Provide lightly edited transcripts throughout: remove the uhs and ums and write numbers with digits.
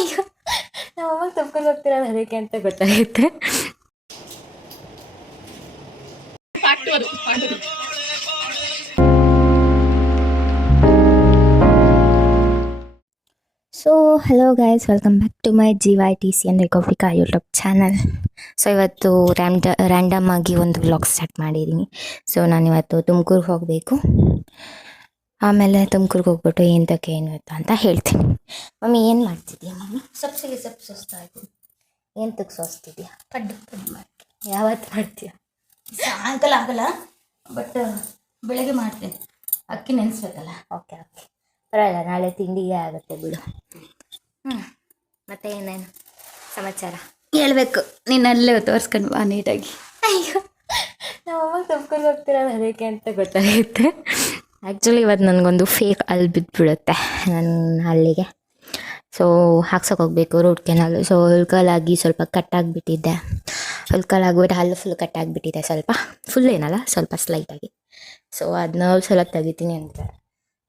ಅಯ್ಯೋ ನಮ್ಮಮ್ಮ ತಪ್ಕೊಂಡು ಹೋಗ್ತಿರೋದು ಅದಕ್ಕೆ ಅಂತ ಗೊತ್ತಾಗುತ್ತೆ. So hello guys, welcome back to my GYTC ಅಂದರೆ ಗೋಪಿಕಾ ಯೂಟ್ಯೂಬ್ ಚಾನಲ್. ಸೊ ಇವತ್ತು ರ್ಯಾಂಡಮ್ ಆಗಿ ಒಂದು ವ್ಲಾಗ್ ಸ್ಟಾರ್ಟ್ ಮಾಡಿದ್ದೀನಿ. ಸೊ ನಾನಿವತ್ತು ತುಮಕೂರಿಗೆ ಹೋಗಬೇಕು. ಆಮೇಲೆ ತುಮಕೂರಿಗೆ ಹೋಗ್ಬಿಟ್ಟು ಏನಕ್ಕೆ ಏನು ಅಂತ ಹೇಳ್ತೀನಿ. ಮಮ್ಮಿ ಏನು ಮಾಡ್ತಿದ್ಯಾ? ಮಮ್ಮಿ ಸೊಪ್ಸಿಗೆ ಸೊಪ್ಪು ಸೋಸ್ತಾಯಿದ್ದೀನಿ. ಎಂತಕ್ಕೆ ಸೋಸ್ತಿದ್ಯಾ? ಪಡ್ಡು ಮಾಡಿ ಯಾವತ್ತು ಮಾಡ್ತೀಯಾ? ಸಾಯಂಕಾಲ ಆಗಲ್ಲ, ಬಟ್ ಬೆಳಗ್ಗೆ ಮಾಡ್ತೀನಿ. ಅಕ್ಕಿ ನೆನೆಸ್ಬೇಕಲ್ಲ. ಓಕೆ ಪರವಾಗಿಲ್ಲ, ನಾಳೆ ತಿಂಡಿಗೆ ಆಗುತ್ತೆ ಬಿಡು. ಮತ್ತೆ ಏನೇನು ಸಮಾಚಾರ ಹೇಳ್ಬೇಕು, ನೀನಲ್ಲೇ ತೋರಿಸ್ಕೊಂಡು ಬಾ ನೀಟಾಗಿ. ಅಯ್ಯೋ ನಮ್ಮಮ್ಮ ತಪ್ಕೊಂಡು ಹೋಗ್ತಿರೋದು ಅದಕ್ಕೆ ಅಂತ ಗೊತ್ತಾಗುತ್ತೆ. ಆ್ಯಕ್ಚುಲಿ ಇವತ್ತು ನನಗೊಂದು ಫೇಕ್ ಅಲ್ಲಿ ಬಿದ್ದುಬಿಡುತ್ತೆ ನನ್ನ ಹಳ್ಳಿಗೆ. ಸೊ ಹಾಕ್ಸೋಕೆ ಹೋಗಬೇಕು ರೂಟ್ ಕೆನಾಲ್. ಸೊ ಹುಲ್ಕಲಾಗಿ ಸ್ವಲ್ಪ ಕಟ್ಟಾಗಿಬಿಟ್ಟಿದ್ದೆ. ಹುಲ್ಕಲಾಗ್ಬಿಟ್ಟು ಹಲ್ಲು ಫುಲ್ ಕಟ್ಟಾಗಿಬಿಟ್ಟಿದೆ. ಸ್ವಲ್ಪ ಫುಲ್ ಏನಲ್ಲ, ಸ್ವಲ್ಪ ಸ್ಲೈಟಾಗಿ. ಸೊ ಅದನ್ನ ಸ್ವಲ್ಪ ತೆಗಿತೀನಿ ಅಂತ.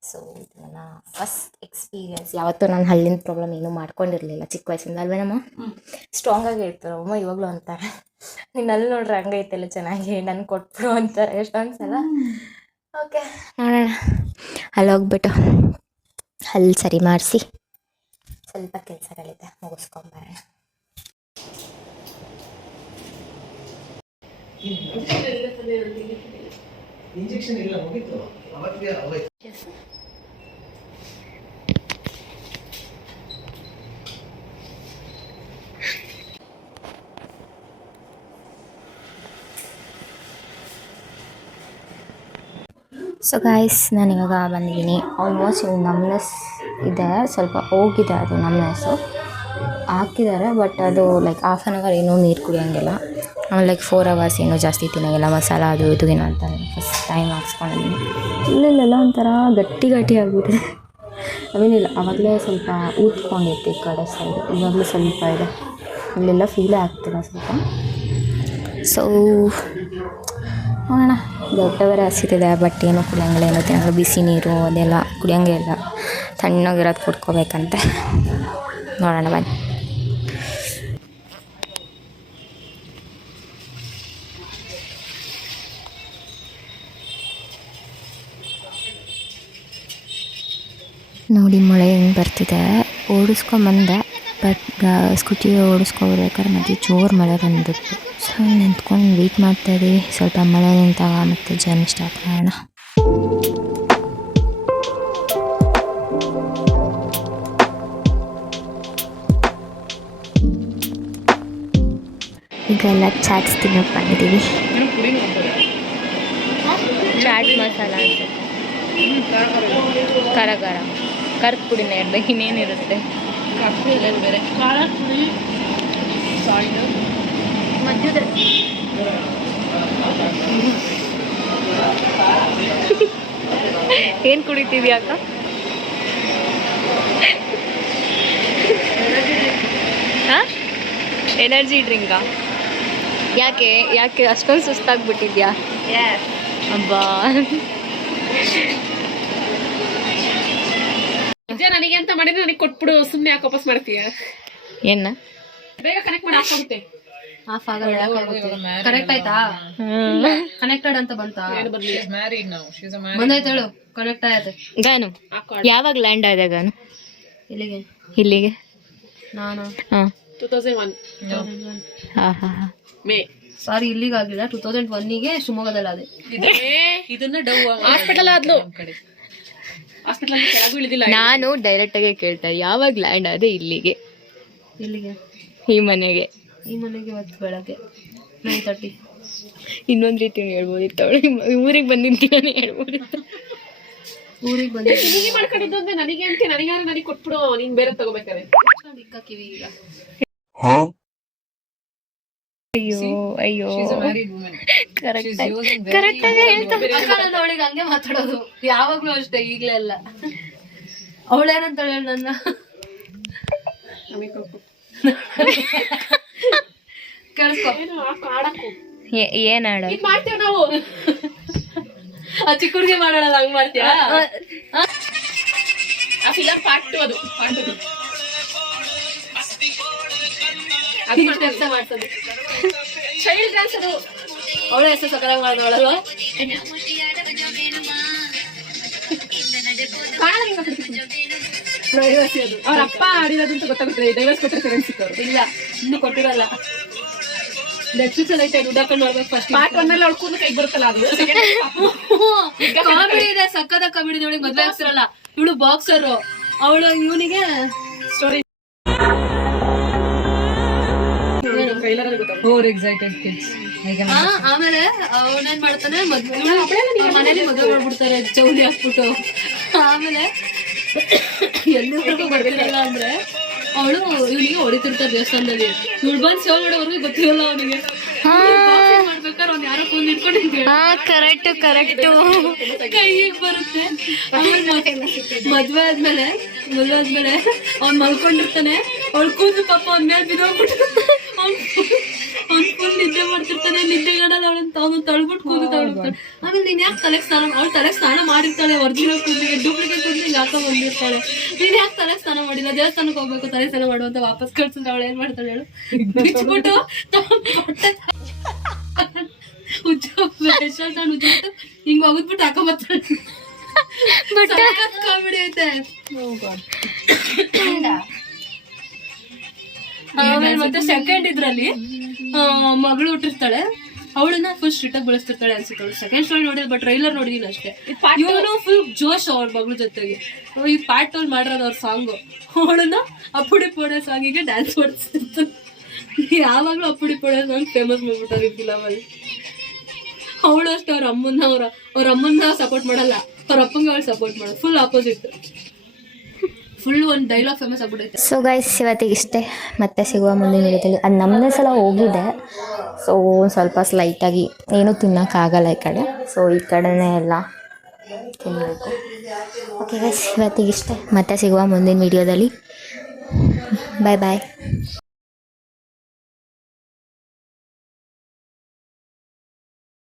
ಸೊ ಇದು ನನ್ನ ಫಸ್ಟ್ ಎಕ್ಸ್ಪೀರಿಯನ್ಸ್. ಯಾವತ್ತೂ ನಾನು ಹಲ್ಲಿನ ಪ್ರಾಬ್ಲಮ್ ಏನೂ ಮಾಡ್ಕೊಂಡಿರಲಿಲ್ಲ ಚಿಕ್ಕ ವಯಸ್ಸಿಂದ, ಅಲ್ವೇ ನಮ್ಮ ಸ್ಟ್ರಾಂಗಾಗಿ ಇರ್ತಾರೆ ಅಮ್ಮ. ಇವಾಗಲೂ ಅಂತಾರೆ, ನೀನು ಅಲ್ಲಿ ನೋಡ್ರೆ ಹಂಗೈತೆಲ್ಲ ಚೆನ್ನಾಗಿ ನನಗೆ ಕೊಟ್ಬಿಡು ಅಂತಾರೆ ಎಷ್ಟೊಂದು ಸಲ. ಓಕೆ ನೋಡೋಣ, ಅಲ್ಲಿ ಹೋಗ್ಬಿಟ್ಟು ಹಲ್ಲು ಸರಿ ಮಾಡಿಸಿ ಸ್ವಲ್ಪ ಕೆಲಸಗಳಿದೆ ಮುಗಿಸ್ಕೊಂಬರೋಣ. ಇಂಜೆಕ್ಷನ್ ಇಲ್ಲ, ಮುಗಿತು ಅವತ್ತಿಗೆ. ಸೊ ಗಾಯ್ಸ್, ನಾನಿವಾಗ ಬಂದಿದ್ದೀನಿ. ಆಲ್ಮೋಸ್ಟ್ ನಮ್ನೆಸ್ ಇದೆ, ಸ್ವಲ್ಪ ಹೋಗಿದೆ ಅದು ನಮ್ನೆಸ್ಸು. ಹಾಕಿದ್ದಾರೆ, ಬಟ್ ಅದು ಲೈಕ್ ಹಾಫ್ ಆನ್ ಅವರ್ ಏನೂ ನೀರು ಕುಡಿಯೋಂಗಿಲ್ಲ. ಆಮೇಲೆ ಲೈಕ್ 4 hours ಏನೂ ಜಾಸ್ತಿ ತಿನ್ನೋಂಗಿಲ್ಲ, ಮಸಾಲ ಅದು ಇದು ಏನೋ ಅಂತಾರೆ. ಫಸ್ಟ್ ಟೈಮ್ ಹಾಕ್ಸ್ಕೊಂಡಿದ್ದೀನಿ. ಇಲ್ಲೆಲ್ಲ ಒಂಥರ ಗಟ್ಟಿ ಆಗಿಬಿಟ್ಟಿದೆ. ಅವೇನಿಲ್ಲ, ಆವಾಗಲೇ ಸ್ವಲ್ಪ ಊದ್ಕೊಂಡಿತ್ತು ಈ ಕಡೆ ಸೈಡ್, ಇವಾಗಲೂ ಸ್ವಲ್ಪ ಇದೆ. ಇಲ್ಲೆಲ್ಲ ಫೀಲೇ ಆಗ್ತಿಲ್ಲ ಸ್ವಲ್ಪ. ಸೊ ನೋಡೋಣ, ದೊಡ್ಡವರೇ ಹಸಿತಿದೆ, ಬಟ್ ಏನೂ ಕುಡಿಯೋಂಗಿಲ್ಲ, ಏನೋ ತಿನ್ನೋಂಗಿಲ್ಲ. ಬಿಸಿ ನೀರು ಅದೆಲ್ಲ ಕುಡಿಯೋಂಗೇ ಇಲ್ಲ, ತಣ್ಣಗಿರೋದು ಕುಡ್ಕೋಬೇಕಂತೆ. ನೋಡೋಣ ಬನ್ನಿ. ನೋಡಿ ಮಳೆ ಹೆಂಗೆ ಬರ್ತಿದೆ. ಓಡಿಸ್ಕೊಂಬಂದೆ, ಬಟ್ ಸ್ಕೂಟಿ ಓಡಿಸ್ಕೊಬರ್ಬೇಕಾದ್ರೆ ಮತ್ತೆ ಜೋರು ಮಳೆ ಬಂದ್ಬಿಟ್ಟು. ಸೊ ನಿಂತ್ಕೊಂಡು ವೆಯ್ಟ್ ಮಾಡ್ತಾಯಿದ್ದೀವಿ. ಸ್ವಲ್ಪ ಮಳೆ ನಿಂತಾಗ ಮತ್ತೆ ಜರ್ನಿ ಸ್ಟಾರ್ಟ್ ಮಾಡೋಣ. ಈಗ ಎಲ್ಲ ಚಾಟ್ಸ್ ತಿನ್ನೋಕೆ ಬಂದಿದ್ದೀವಿ. ಚಾಟ್ ಮಸಾಲ ಅನ್ಸುತ್ತೆ, ಖಾರ ಖಾರದ ಪುಡಿನೇ ಇರಬೇಕು, ಇನ್ನೇನಿರುತ್ತೆ. ಬೇರೆ ಖಾರದ ಪುಡಿ, ಸಾಲ್ಟ್, ಮಧ್ಯದ ಏನು ಕುಡಿತೀವಿ ಅಕ್ಕ? ಹಾಂ, ಎನರ್ಜಿ ಡ್ರಿಂಕಾ? ಯಾಕೆ ಅಷ್ಟೊಂದು ಸುಸ್ತಾಗ್ಬಿಟ್ಟಿದ್ಯಾ? ಅಬ್ಬಾ, ನನಗೆ ಅಂತ ಮಾಡಿದ್ರೆ ನನಗೆ ಕೊಟ್ಬಿಡು, ಸುಮ್ಮನೆ ಯಾಕೆ ವಾಪಸ್ ಮಾಡ್ತೀಯ? ಏನ ಬೇಗ ಕನೆಕ್ಟ್ ಮಾಡಿ ಆಫ್ ಆಗುತ್ತೆ. ಆಫ್ ಆಗಲ್ಲ, ಕನೆಕ್ಟ್ ಆಯ್ತಾ? ಕನೆಕ್ಟೆಡ್ ಅಂತ ಬಂತಾ? ಬಂದೈತೆ ಹೇಳು, ಕನೆಕ್ಟ್ ಆಯ್ತು. ಗಾನು ಯಾವಾಗ ಲ್ಯಾಂಡ್ ಆದ? ಗಾನು ಇಲ್ಲಿಗೆ ನಾನು 2001 ಮೇ. ಸಾರಿ, ಇಲ್ಲಿಗಾಗಿಲ್ಲ, 2001ಗೆ ಶಿವಮೊಗ್ಗದಲ್ಲಿ ಅದೇ. ಇದನ್ನ ಹಾಸ್ಪಿಟಲ್ ಆದ್ಲು, ಹಾಸ್ಪಿಟಲ್ ಕೆಳಗೂ ಇಳಿದಿಲ್ಲ. ನಾನು ಡೈರೆಕ್ಟ್ ಆಗಿ ಕೇಳ್ತಾ, ಯಾವಾಗ ಲ್ಯಾಂಡ್ ಆದೆ ಇಲ್ಲಿಗೆ? ಈ ಮನೆಗೆ ಇವತ್ತು ಬೆಳಗ್ಗೆ 9:30. ಇನ್ನೊಂದು ರೀತಿ ಹೇಳ್ಬೋದಿತ್ತು, ಊರಿಗೆ ಬಂದಿದ್ದೀನಿ ಹೇಳ್ಬೋದಿತ್ತು. ಊರಿಗೆ ಬಂದಿದ್ದೀನಿ ಮಾಡ್ಕೊಂಡಿದ್ದು ಅಂದ್ರೆ ನನಗೆ ಅಂತ ನನಗೆ ಕೊಟ್ಬಿಡು, ನೀನ್ ಬೇರೆ ತಗೋಬೇಕಾರೆ. ಕಿವಿ ಈಗ ಅಯ್ಯೋ ಕರೆಕ್ಟ್ ಆಗಿ ಅವಳಿಗೆ ಹಂಗೆ ಮಾತಾಡೋದು ಯಾವಾಗ್ಲೂ ಅಷ್ಟೇ, ಈಗ್ಲೇ ಅಲ್ಲ. ಅವಳೇನಂತಾಳೆ ನನ್ನ ಕೇಳಿಸ್ಕೊ. ಏನ್ ಆಡ ಮಾಡ್ತೇವೆ ನಾವು, ಆ ಚಿಕ್ಕ ಹುಡುಗಿ ಮಾಡೋಣ, ಹಂಗ್ ಮಾಡ್ತೀಯ? ಆ ಫಿಲಂ ಪಾರ್ಟ್ 2 ಅದು. ಸ್ಟೆಪ್ಸ್ ಮಾಡ್ಸೋದು ಚೈಲ್ಡ್ ಡ್ಯಾನ್ಸ್ ಅದು. ಅವಳು ಎಷ್ಟು ಸಕಲಾಗಿ ಮಾಡಿದವಳಲ್ವಾ? ಪ್ರೈವಸಿ ಅದು. ಅವ್ರ ಅಪ್ಪ ಆಡಿರೋದು ಅಂತ ಗೊತ್ತಾಗುತ್ತೆ. ಡೈವರ್ಸ್ ಕೊಟ್ಟಿರ್ತಾರೆ ಅನ್ಸಿತ್ತು. ಇಲ್ಲ, ಇನ್ನು ಕೊಟ್ಟಿರಲ್ಲ. ನೆಟ್ಫ್ಲಿಕ್ಸ್ ಅಲ್ಲಿ ಐತೆ, ದುಡ್ಡಾಕೊಂಡು ನೋಡ್ಬೇಕು ಫಸ್ಟ್. ಪಾರ್ಟ್ 1 ಅಲ್ಲಿ ಅವ್ಳ ಕೂದಲು ಕೈ ಬರುತ್ತಲ್ಲ ಅದು. ಕಾಮಿಡಿ ಇದೆ, ಸಕ್ಕದ ಕಾಮಿಡಿ. ನೋಡಿ, ಮದ್ವೆ ಆಗ್ತಿರಲ್ಲ, ಇವಳು ಬಾಕ್ಸರ್, ಅವಳು ಇವನಿಗೆ ಸ್ಟೋರಿ ಟ್ರೈಲರ್ ಅಲ್ಲಿ ಗೊತ್ತಾಗುತ್ತೆ. Over excited kids. ಆಮೇಲೆ ಅವನೇನ್ ಮಾಡ್ತಾನೆ, ಮನೇಲಿ ಮದುವೆ ಮಾಡ್ಬಿಡ್ತಾರೆ ಚೌಲಿ ಹಾಕ್ಬಿಟ್ಟು. ಆಮೇಲೆ ಎಲ್ಲಿವರೆಗೂ ಬರ್ತಿರಲ್ಲ ಅಂದ್ರೆ ಅವಳು ಇವನಿಗೆ ಹೊಡಿತಿರ್ತಾರೆ ದೇವಸ್ಥಾನದಲ್ಲಿ. ಇವಳು ಬಂದು ಸೇವ್ ಮಾಡೋವರೆಗೂ ಗೊತ್ತಿರಲ್ಲ ಅವನಿಗೆ. ಮಾಡ್ಬೇಕಾದ್ರೆ ಅವ್ನು ಯಾರೋ ಕೂಲ್ ಇಟ್ಕೊಂಡು ಕರೆಕ್ಟ್ ಕೈಗೆ ಬರುತ್ತೆ. ಮದ್ವೆ ಆದ್ಮೇಲೆ ಅವ್ನ್ ಮಲ್ಕೊಂಡಿರ್ತಾನೆ, ಅವ್ಳು ಕೂದಲು ಪಾಪ ಅವ್ನ ಮೇಲೆ ಬಿದ್ದೋಗ್ಬಿಟ್ಟು ಅವ್ನ್ ಫುಲ್ ನಿದ್ದೆ ಮಾಡ್ತಿರ್ತಾನೆ. ನಿದ್ದೆಗಡಲ್ಲ ಅವನು ತಳ್ಬಿಟ್ಟು ಕೂದಲು ತಳ್ಬಿಡ್ತಾಳೆ. ಆಮೇಲೆ ನೀನ್ ಯಾಕೆ ತಲೆಗೆ ಸ್ನಾನ, ಅವಳು ತಲೆಗೆ ಸ್ನಾನ ಮಾಡಿರ್ತಾಳೆ, ಒರಿಜಿನಲ್ ಕೂದಲಿಗೆ ಡೂಪ್ಲಿಕೇಟ್ ಕೂದಲಿಗೆ ಹಾಕೊಂಡ್ ಬಂದಿರ್ತಾಳೆ. ನೀನ್ ಯಾಕೆ ತಲೆಗೆ ಸ್ನಾನ ಮಾಡಿಲ್ಲ, ದೇವಸ್ಥಾನಕ್ಕೆ ಹೋಗ್ಬೇಕು ತಲೆ ಸ್ನಾನ ಮಾಡುವಂತ ವಾಪಸ್ ಕಳ್ಸಿದ್ರೆ ಅವಳು ಏನ್ ಮಾಡ್ತಾಳೆ ಹೇಳು, ಬಿಚ್ಬಿಟ್ಟು ಹಿಂಗ್ ಹೋಗ್ಬಿಟ್ಟು ಹಾಕೊಂಬರ್ತಾಳೆ. ಕಾಮಿಡಿ ಐತೆ. ಆಮೇಲೆ ಮತ್ತೆ ಸೆಕೆಂಡ್ ಇದ್ರಲ್ಲಿ ಮಗಳು ಹುಟ್ಟಿರ್ತಾಳೆ, ಅವಳನ್ನ ಫುಲ್ ಸ್ಟ್ರಿಕ್ಟ್ ಆಗಿ ಬೆಳೆಸ್ತಿರ್ತಾಳೆ ಅನ್ಸುತ್ತೆ. ಸೆಕೆಂಡ್ ಸ್ಟೋರಿ ನೋಡಿಲ್ಲ, ಬಟ್ ಟ್ರೈಲರ್ ನೋಡಿದಿಲ್ಲ ಅಷ್ಟೇ. ಇವನು ಫುಲ್ ಜೋಶ್ ಅವ್ರ ಮಗಳ ಜೊತೆಗೆ. ಈ ಪಾರ್ಟ್ 2 ಮಾಡಿರೋದು ಅವ್ರ ಸಾಂಗು. ಅವಳನ್ನ ಅಪ್ಪುಡಿ ಪೋಡೆ ಸಾಂಗಿಗೆ ಡ್ಯಾನ್ಸ್ ಮಾಡಿಸ್ತಿರ್ತಾನೆ. ಯಾವಾಗ್ಲೂ ಅಪ್ಪುಡಿ ಪೋಡೆ ಸಾಂಗ್ ಫೇಮಸ್ ಮಾಡ್ಬಿಟ್ಟಾರೆ ಈ ಫಿಲಮಲ್ಲಿ. ಅವಳು ಅಷ್ಟೇ ಅವ್ರ ಅಮ್ಮನ್ನ ಸಪೋರ್ಟ್ ಮಾಡಲ್ಲ, ಅವ್ರ ಅಪ್ಪಂಗೆ ಅವಳು ಸಪೋರ್ಟ್ ಮಾಡೋದು. Full opposite. ಫುಲ್ ಒಂದು ಡೈಲಾಗ್ ಫೇಮಸ್ ಆಗ್ಬಿಟ್ಟೈತೆ. ಸೊ ಗೈಸ್, ಇವತ್ತಿಗೆ ಇಷ್ಟೇ. ಮತ್ತೆ ಸಿಗುವ ಮುಂದಿನ ವಿಡಿಯೋದಲ್ಲಿ. ಅದು ನಮ್ಮನೇ ಸಲ ಹೋಗಿದೆ, ಸೊ ಸ್ವಲ್ಪ ಸ್ಲೈಟಾಗಿ ಏನೂ ತಿನ್ನೋಕ್ಕಾಗಲ್ಲ ಈ ಕಡೆ. ಸೊ ಈ ಕಡೆನೇ ಎಲ್ಲ ತಿನ್ನಬೇಕು. ಓಕೆ ಗೈಸ್, ಇವತ್ತಿಗೆ ಇಷ್ಟೇ. ಮತ್ತೆ ಸಿಗುವ ಮುಂದಿನ ವಿಡಿಯೋದಲ್ಲಿ. ಬಾಯ್ ಬಾಯ್.